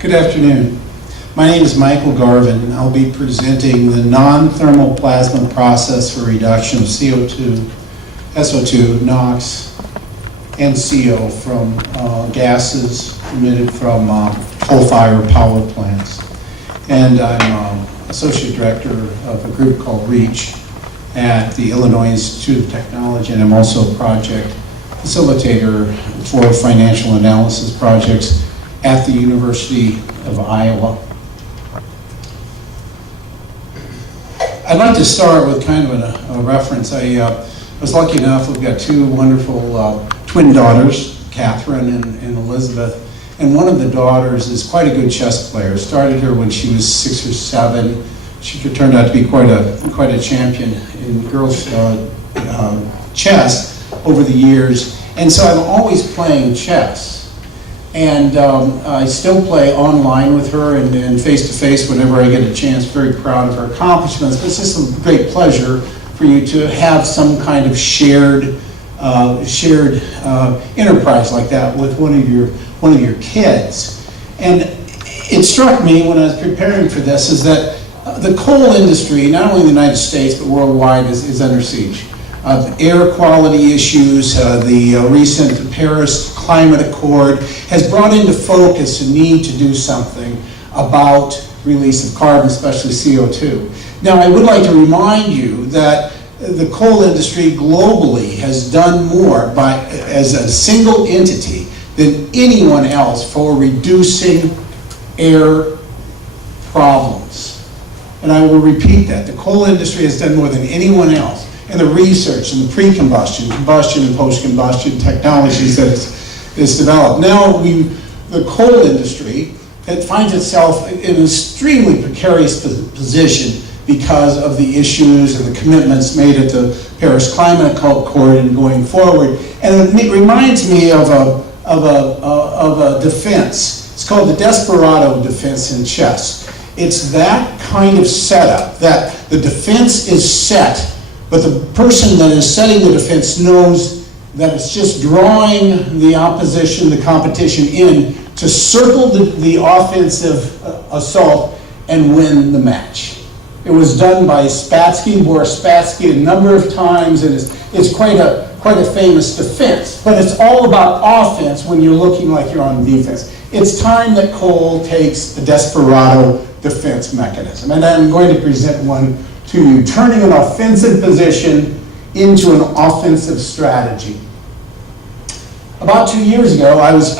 Good afternoon. My name is Michael Garvin. I'll be presenting the non-thermal plasma process for reduction of CO2, SO2, NOx, and CO from gases emitted from coal-fired power plants. And I'm Associate Director of a group called REACH at the Illinois Institute of Technology, and I'm also a project facilitator for financial analysis projects at the University of Iowa. I'd like to start with kind of a reference. I was lucky enough, we've got two wonderful twin daughters, Catherine and Elizabeth, and one of the daughters is quite a good chess player. Started her when she was 6 or 7. She turned out to be quite a champion in girls chess over the years, and so I'm always playing chess. And I still play online with her and face-to-face whenever I get a chance. Very proud of her accomplishments. But it's just a great pleasure for you to have some kind of shared enterprise like that with one of your kids. And it struck me when I was preparing for this is that the coal industry, not only in the United States but worldwide, is under siege. Air quality issues, the recent Paris Climate Accord has brought into focus a need to do something about release of carbon, especially CO2. Now, I would like to remind you that the coal industry globally has done more as a single entity than anyone else for reducing air problems. And I will repeat that. The coal industry has done more than anyone else. And the research and the pre-combustion, combustion and post-combustion technologies that is developed. Now the coal industry, it finds itself in an extremely precarious position because of the issues and the commitments made at the Paris Climate Accord and going forward. And it reminds me of a defense. It's called the Desperado defense in chess. It's that kind of setup, that the defense is set, but the person that is setting the defense knows that it's just drawing the opposition, the competition in to circle the offensive assault and win the match. It was done by Boris Spassky a number of times, and it's quite a famous defense. But it's all about offense when you're looking like you're on defense. It's time that coal takes the Desperado defense mechanism, and I'm going to present one to you, turning an offensive position into an offensive strategy. About 2 years ago, I was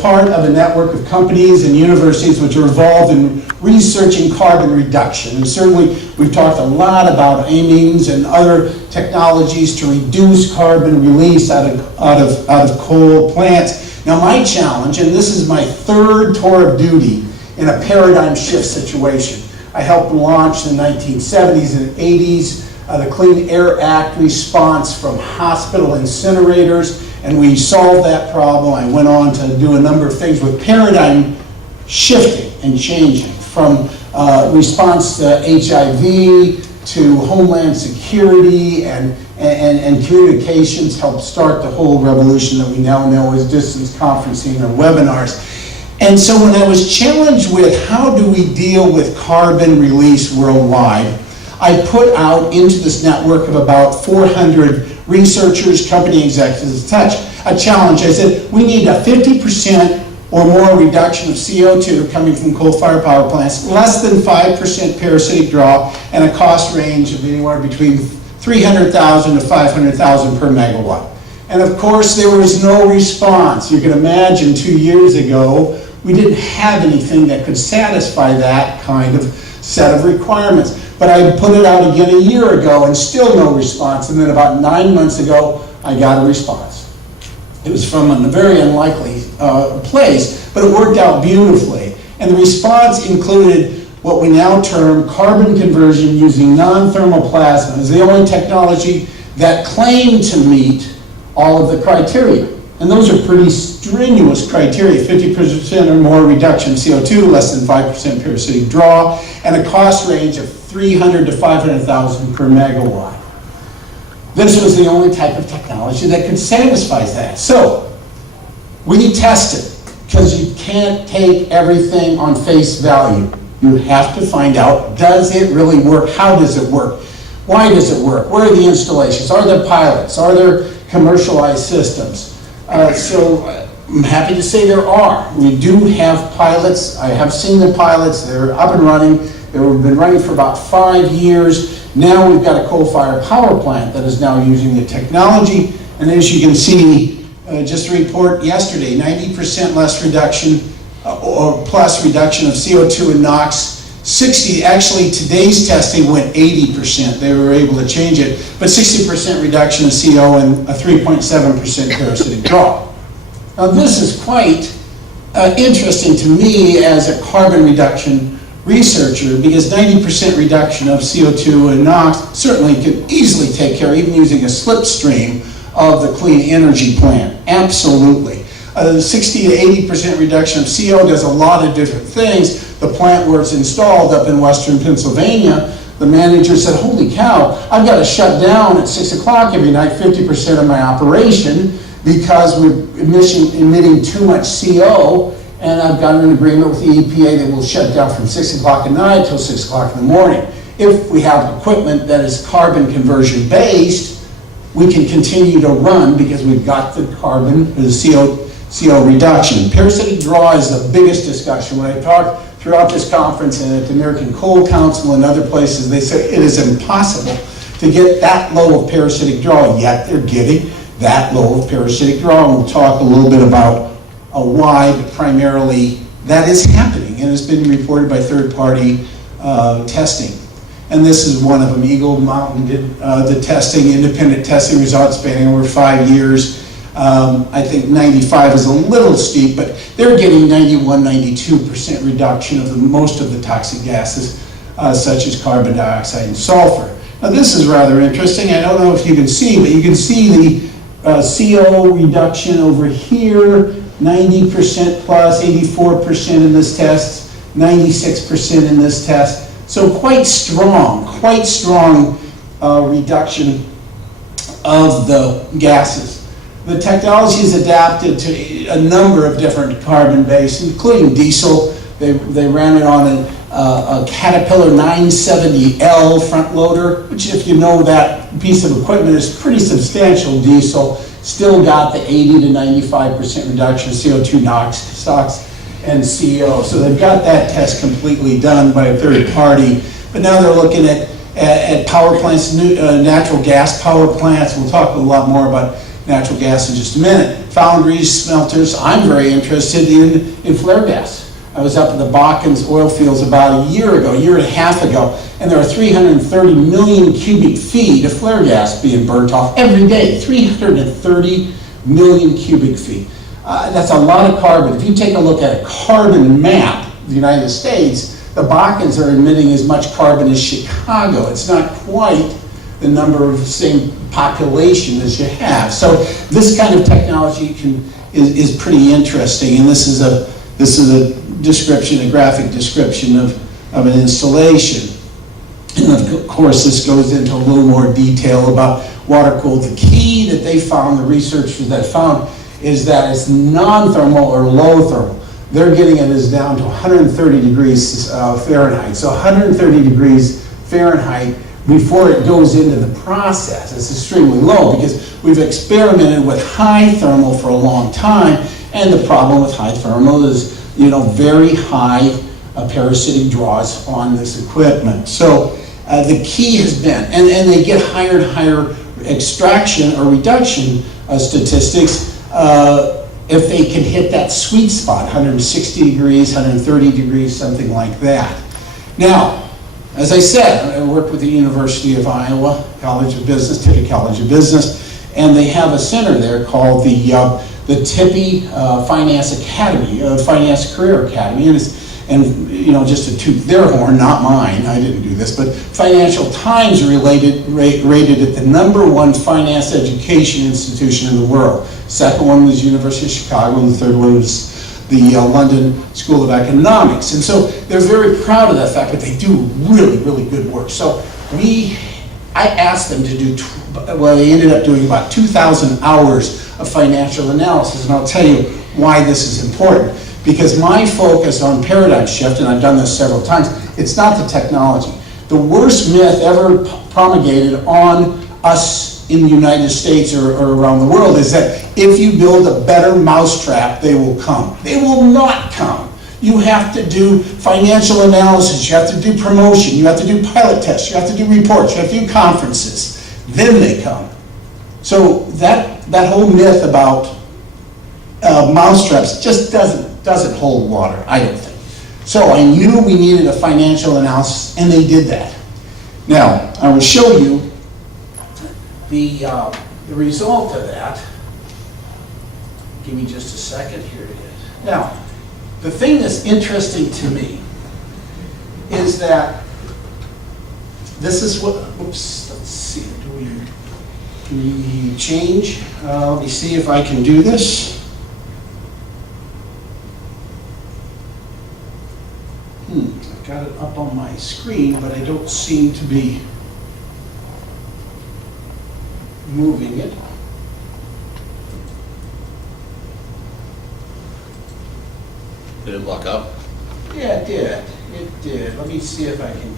part of a network of companies and universities which are involved in researching carbon reduction. And certainly, we've talked a lot about amines and other technologies to reduce carbon release out of coal plants. Now, my challenge, and this is my third tour of duty in a paradigm shift situation. I helped launch in the 1970s and 80s the Clean Air Act response from hospital incinerators, and we solved that problem. I went on to do a number of things with paradigm shifting and changing from response to HIV to Homeland Security and communications, helped start the whole revolution that we now know as distance conferencing or webinars. And so when I was challenged with how do we deal with carbon release worldwide, I put out into this network of about 400 researchers, company executives, a challenge. I said, we need a 50% or more reduction of CO2 coming from coal-fired power plants, less than 5% parasitic draw, and a cost range of anywhere between $300,000 to $500,000 per megawatt. And of course, there was no response. You can imagine 2 years ago, we didn't have anything that could satisfy that kind of set of requirements. But I put it out again a year ago and still no response. And then about 9 months ago, I got a response. It was from a very unlikely place, but it worked out beautifully. And the response included what we now term carbon conversion using non-thermal plasma. It's the only technology that claimed to meet all of the criteria. And those are pretty strenuous criteria: 50% or more reduction of CO2, less than 5% parasitic draw, and a cost range of $300,000 to $500,000 per megawatt. This was the only type of technology that could satisfy that. So we tested, because you can't take everything on face value. You have to find out, does it really work? How does it work? Why does it work? Where are the installations? Are there pilots? Are there commercialized systems? So I'm happy to say there are. We do have pilots. I have seen the pilots. They're up and running. They've been running for about 5 years. Now we've got a coal-fired power plant that is now using the technology. And as you can see, just a report yesterday, 90% less reduction or plus reduction of CO2 and NOx. 60, actually today's testing went 80%. They were able to change it, but 60% reduction of CO and a 3.7% parasitic draw. Now this is quite interesting to me as a carbon reduction researcher, because 90% reduction of CO2 and NOx certainly could easily take care, even using a slipstream, of the clean energy plant. Absolutely. 60 to 80% reduction of CO does a lot of different things. The plant where it's installed up in western Pennsylvania, the manager said, holy cow, I've got to shut down at 6 o'clock every night 50% of my operation because we're emitting too much CO, and I've got an agreement with the EPA that will shut down from 6 o'clock at night till 6 o'clock in the morning. If we have equipment that is carbon conversion based, we can continue to run because we've got the carbon, the CO reduction. Parasitic draw is the biggest discussion. When I talk throughout this conference and at the American Coal Council and other places, they say it is impossible to get that low of parasitic draw, yet they're getting that low of parasitic draw. And we'll talk a little bit about why, but primarily that is happening, and it's been reported by third-party testing. And this is one of them. Eagle Mountain did the testing, independent testing results spanning over 5 years. I think 95 is a little steep, but they're getting 91, 92% reduction of most of the toxic gases, such as carbon dioxide and sulfur. Now this is rather interesting. I don't know if you can see, but you can see the CO reduction over here, 90% plus, 84% in this test, 96% in this test. So quite strong reduction of the gases. The technology is adapted to a number of different carbon bases, including diesel. They ran it on a Caterpillar 970L front loader, which, if you know that piece of equipment, is pretty substantial diesel. Still got the 80 to 95% reduction of CO2, NOx, SOx, and CO. So they've got that test completely done by a third party. But now they're looking at power plants, natural gas power plants. We'll talk a lot more about natural gas in just a minute. Foundries, smelters. I'm very interested in flare gas. I was up in the Bakken oil fields about a year and a half ago, and there are 330 million cubic feet of flare gas being burnt off every day. 330 million cubic feet. That's a lot of carbon. If you take a look at a carbon map of the United States, the Bakkens are emitting as much carbon as Chicago. It's not quite the number of the same population as you have. So this kind of technology is pretty interesting, and this is a description, a graphic description of an installation. And of course, this goes into a little more detail about water cooled. The key that they found, the researchers that found, is that it's non-thermal or low thermal. They're getting it is down to 130 degrees Fahrenheit. So 130 degrees Fahrenheit before it goes into the process. It's extremely low because we've experimented with high thermal for a long time, and the problem with high thermal is, very high parasitic draws on this equipment. So the key has been, and they get higher and higher extraction or reduction statistics if they can hit that sweet spot, 160 degrees, 130 degrees, something like that. Now, as I said, I work with the University of Iowa College of Business, Tippie College of Business, and they have a center there called the Tippie Finance Academy, Finance Career Academy, and just to toot their horn, not mine, I didn't do this, but Financial Times rated it the #1 finance education institution in the world. Second one was University of Chicago, and the third one was the London School of Economics. And so they're very proud of that fact, but they do really, really good work. So I asked them to do, they ended up doing about 2,000 hours of financial analysis, and I'll tell you why this is important. Because my focus on paradigm shift, and I've done this several times, it's not the technology. The worst myth ever promulgated on us in the United States or around the world is that if you build a better mousetrap, they will come. They will not come. You have to do financial analysis, you have to do promotion, you have to do pilot tests, you have to do reports, you have to do conferences. Then they come. So that whole myth about mousetraps just doesn't hold water, I don't think. So I knew we needed a financial analysis, and they did that. Now, I will show you the result of that. Give me just a second, here it is. Now, the thing that's interesting to me is that this is what, oops, let's see, do we change? Let me see if I can do this. I've got it up on my screen, but I don't seem to be moving it. Did it lock up? Yeah, it did. It did. Let me see if I can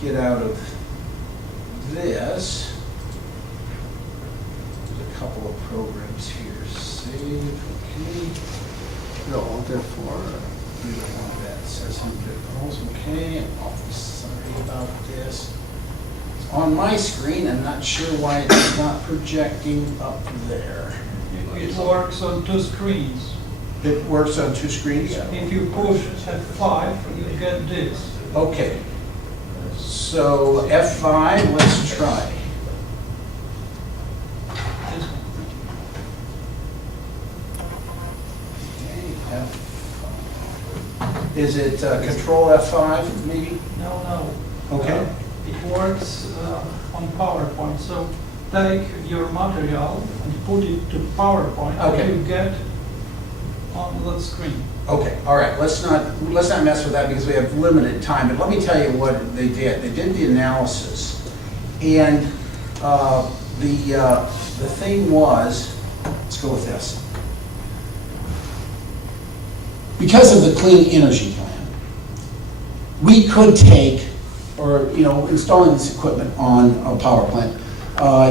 get out of this. There's a couple of programs here. Save, okay. No, therefore, we don't want that. It says okay. Oh, sorry about this. It's on my screen. I'm not sure why it's not projecting up there. It works on two screens. It works on two screens? If you push F5, you get this. Okay. So F5, let's try. This Okay, F5. Is it Control F5 maybe? No. Okay. It works on PowerPoint. So take your material and put it to PowerPoint. Okay. And you get on the screen. Okay, all right, let's not mess with that because we have limited time, but let me tell you what they did. They did the analysis, and the thing was, let's go with this. Because of the clean energy plan, we could take, or installing this equipment on a power plant,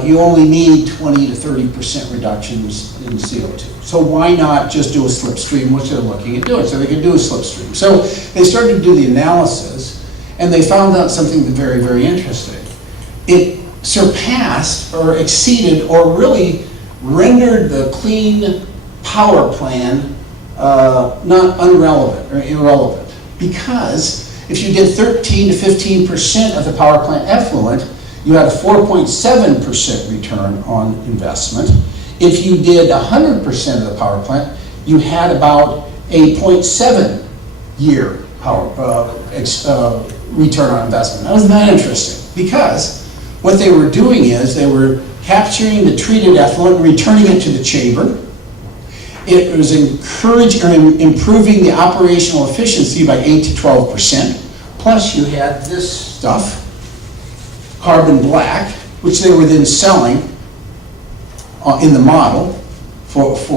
you only need 20 to 30% reductions in CO2. So why not just do a slipstream, which they're looking at doing? So they could do a slipstream. So they started to do the analysis, and they found out something very, very interesting. It surpassed or exceeded or really rendered the clean power plan not irrelevant, because if you did 13 to 15% of the power plant effluent, you had a 4.7% return on investment. If you did 100% of the power plant, you had about a 0.7 year return on investment. Now, isn't that interesting? Because what they were doing is they were capturing the treated effluent and returning it to the chamber. It was improving the operational efficiency by 8 to 12%. Plus, you had this stuff, carbon black, which they were then selling in the model for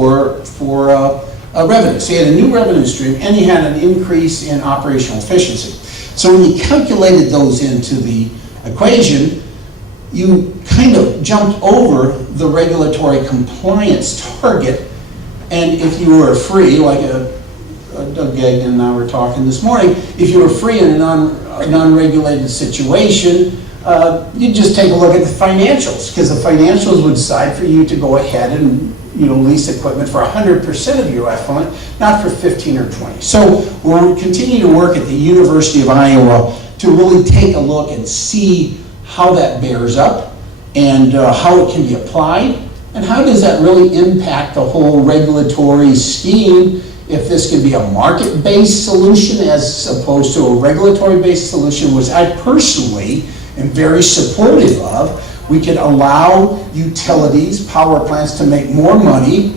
revenue. So you had a new revenue stream, and you had an increase in operational efficiency. So when you calculated those into the equation, you kind of jumped over the regulatory compliance target, and if you were free, like Doug Gagnon and I were talking this morning, if you were free in a non-regulated situation, you just take a look at the financials, because the financials would decide for you to go ahead and lease equipment for 100% of your effluent, not for 15 or 20. So we'll continue to work at the University of Iowa to really take a look and see how that bears up and how it can be applied, and how does that really impact the whole regulatory scheme, if this can be a market-based solution as opposed to a regulatory-based solution, which I personally am very supportive of. We could allow utilities, power plants to make more money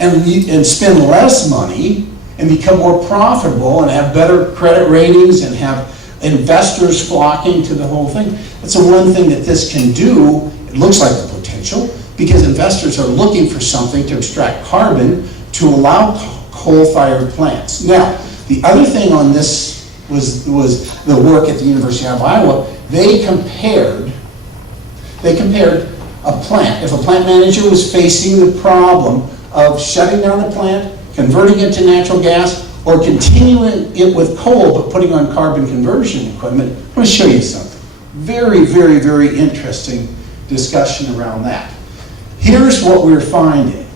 and spend less money and become more profitable and have better credit ratings and have investors flocking to the whole thing. That's the one thing that this can do. It looks like a potential, because investors are looking for something to extract carbon to allow coal-fired plants. Now, the other thing on this was the work at the University of Iowa. They compared a plant. If a plant manager was facing the problem of shutting down the plant, converting it to natural gas, or continuing it with coal but putting on carbon conversion equipment, I'm going to show you something. Very, very, very interesting discussion around that. Here's what we're finding.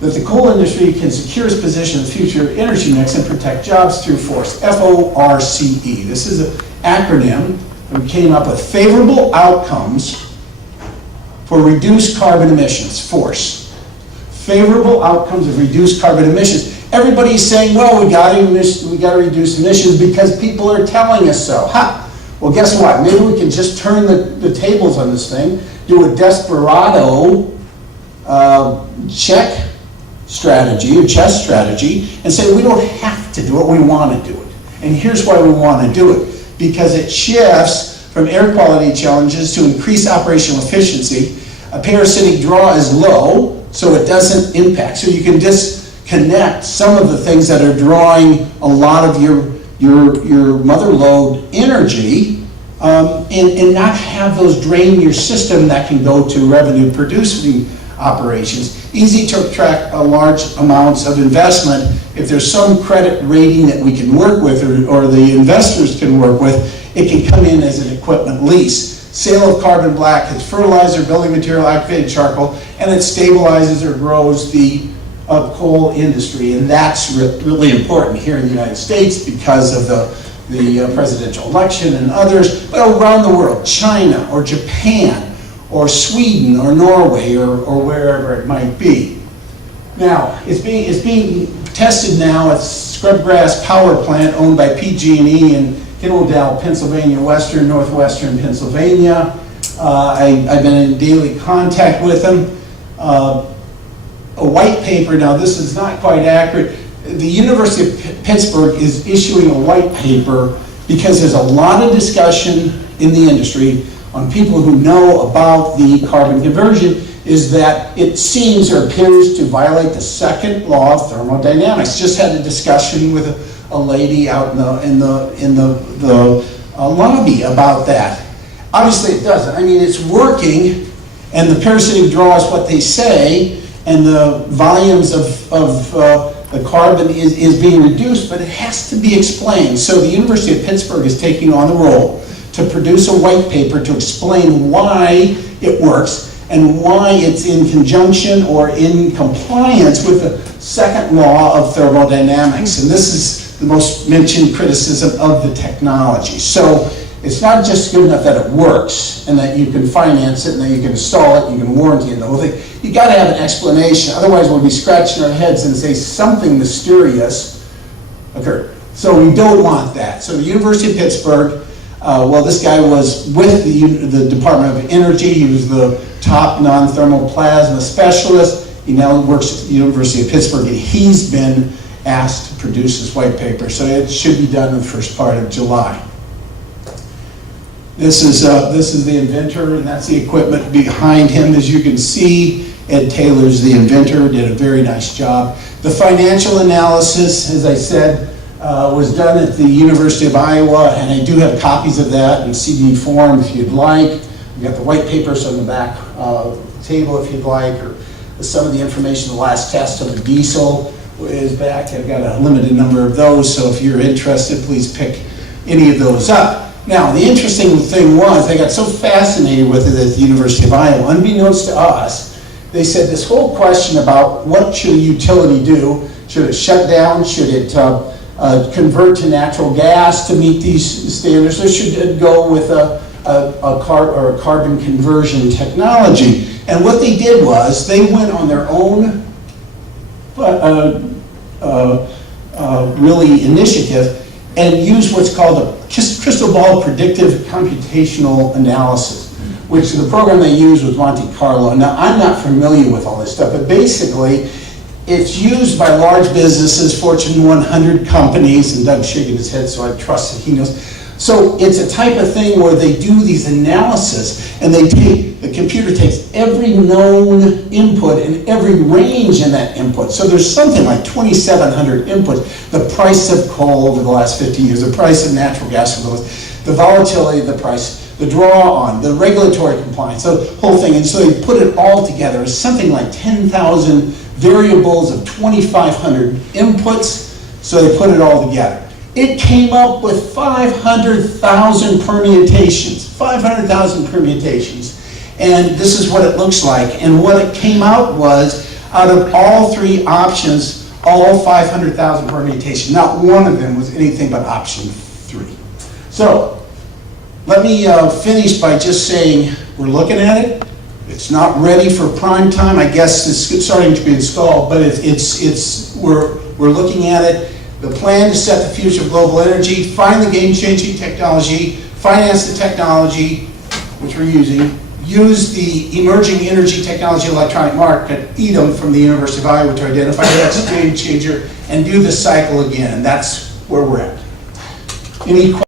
That the coal industry can secure its position in the future energy mix and protect jobs through FORCE, F-O-R-C-E. This is an acronym that we came up with. Favorable outcomes for reduced carbon emissions, FORCE. Favorable outcomes of reduced carbon emissions. Everybody's saying, well, we got to reduce emissions because people are telling us so. Ha! Well, guess what? Maybe we can just turn the tables on this thing, do a desperado check strategy, or chess strategy, and say we don't have to do it, we want to do it. And here's why we want to do it. Because it shifts from air quality challenges to increase operational efficiency. A parasitic draw is low, so it doesn't impact. So you can disconnect some of the things that are drawing a lot of your mother load energy and not have those drain your system that can go to revenue producing operations. Easy to attract large amounts of investment. If there's some credit rating that we can work with or the investors can work with, it can come in as an equipment lease. Sale of carbon black as fertilizer, building material, activated charcoal, and it stabilizes or grows the coal industry. And that's really important here in the United States because of the presidential election and others, but around the world, China or Japan, or Sweden, or Norway, or wherever it might be. Now, it's being tested now at Scrubgrass Power Plant owned by PG&E in Hillsdale, Pennsylvania, northwestern Pennsylvania. I've been in daily contact with them. A white paper, now this is not quite accurate. The University of Pittsburgh is issuing a white paper because there's a lot of discussion in the industry on people who know about the carbon conversion, is that it seems or appears to violate the second law of thermodynamics. Just had a discussion with a lady out in the lobby about that. Obviously it doesn't. I mean, it's working, and the parasitic draw is what they say, and the volumes of the carbon is being reduced, but it has to be explained. So the University of Pittsburgh is taking on the role to produce a white paper to explain why it works and why it's in conjunction or in compliance with the second law of thermodynamics. And this is the most mentioned criticism of the technology. So it's not just good enough that it works and that you can finance it and that you can install it, you can warranty it, the whole thing. You got to have an explanation. Otherwise we'll be scratching our heads and say something mysterious occurred. So we don't want that. So the University of Pittsburgh, well, this guy was with the Department of Energy. He was the top non-thermal plasma specialist. He now works at the University of Pittsburgh, and he's been asked to produce this white paper. So it should be done in the first part of July. This is the inventor, and that's the equipment behind him. As you can see, Ed Taylor's the inventor, did a very nice job. The financial analysis, as I said, was done at the University of Iowa, and I do have copies of that in CD form if you'd like. We've got the white papers on the back table if you'd like, or some of the information, the last test of the diesel is back. I've got a limited number of those, so if you're interested, please pick any of those up. Now, the interesting thing was, I got so fascinated with it at the University of Iowa, unbeknownst to us, they said this whole question about what should a utility do, should it shut down, should it convert to natural gas to meet these standards, or should it go with a carbon conversion technology? And what they did was, they went on their own really initiative and used what's called a crystal ball predictive computational analysis, which the program they used was Monte Carlo. Now, I'm not familiar with all this stuff, but basically, it's used by large businesses, Fortune 100 companies, and Doug's shaking his head, so I trust that he knows. So it's a type of thing where they do these analysis, and the computer takes every known input and every range in that input. So there's something like 2,700 inputs. The price of coal over the last 50 years, the price of natural gas over the volatility of the price, the draw on, the regulatory compliance, the whole thing. And so they put it all together as something like 10,000 variables of 2,500 inputs. So they put it all together. It came up with 500,000 permutations, 500,000 permutations. And this is what it looks like. And what it came out was, out of all three options, all 500,000 permutations, not one of them was anything but option 3. So, let me finish by just saying, we're looking at it. It's not ready for prime time. I guess it's starting to be installed, but we're looking at it. The plan to set the future of global energy, find the game-changing technology, finance the technology, which we're using, use the emerging energy technology electronic market, EDM from the University of Iowa to identify the next game changer, and do the cycle again. That's where we're at. Any questions?